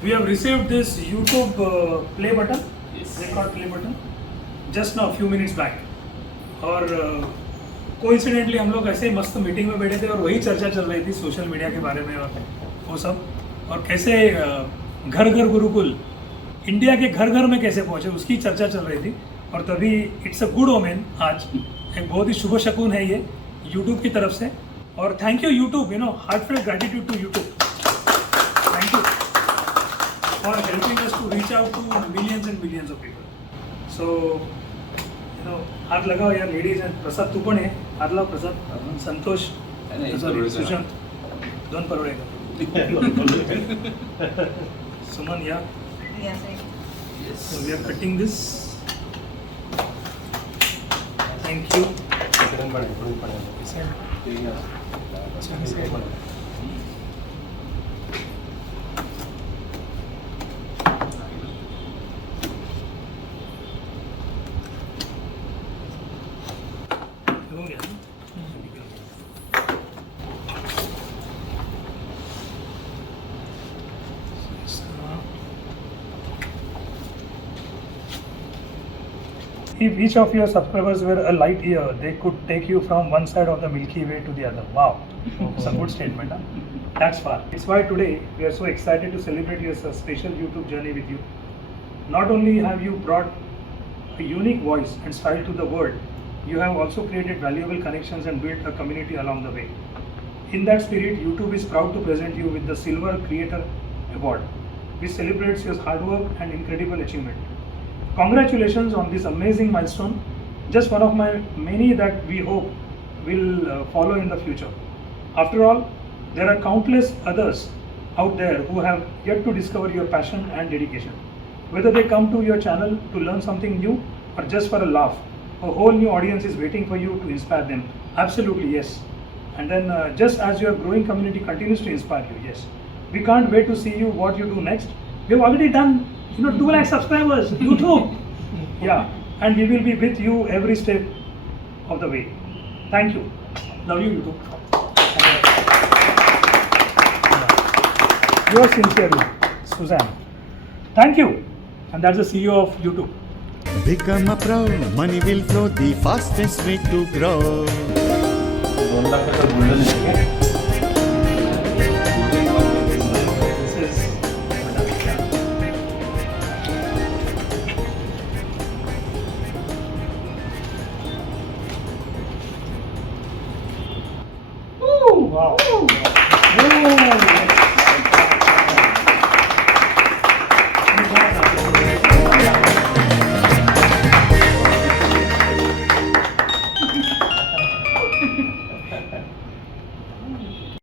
We have received this YouTube play button, Yes. record play button, just now few minutes back. और coincidentally हम लोग ऐसे ही मस्त meeting में बैठे थे और वही चर्चा चल रही थी सोशल मीडिया के बारे में और वो सब, और कैसे घर घर गुरुकुल इंडिया के घर घर में कैसे पहुँचे उसकी चर्चा चल रही थी. और तभी इट्स अ गुड ओमेन, आज एक बहुत ही शुभ शकुन है ये यूट्यूब की तरफ से. और thank you YouTube, you know, heartfelt gratitude to YouTube. Thank you for helping us to reach out to millions and millions of people. So, you know, हाथ लगाओ यार लेडीज एंड प्रसाद तू पण आहे, हात लाव प्रसाद. संतोष, सॉरी सुशांत, दोन परोडे. सुमन या. So we are cutting this. Thank you. हो गया ना? If each of your subscribers were a light year, they could take you from one side of the Milky Way to the other. Wow, it's a good statement. Huh? That's far. It's why today we are so excited to celebrate your special YouTube journey with you. Not only have you brought a unique voice and style to the world, you have also created valuable connections and built a community along the way. In that spirit, YouTube is proud to present you with the Silver Creator Award, which celebrates your hard work and incredible achievement. Congratulations on this amazing milestone, just one of my many that we hope will follow in the future. After all, there are countless others out there who have yet to discover your passion and dedication. Whether they come to your channel to learn something new or just for a laugh, a whole new audience is waiting for you to inspire them. Absolutely, yes. And then just as your growing community continues to inspire you, yes. We can't wait to see you what you do next. We have already done, 2 lakh subscribers, YouTube. Yeah, and we will be with you every step of the way. Thank you. Love you, YouTube. Yours sincerely, Suzanne. Thank you. And that's the CEO of YouTube. Become a pro, money will flow, the fastest way to grow. 2 लाखाचं बोललं नाही.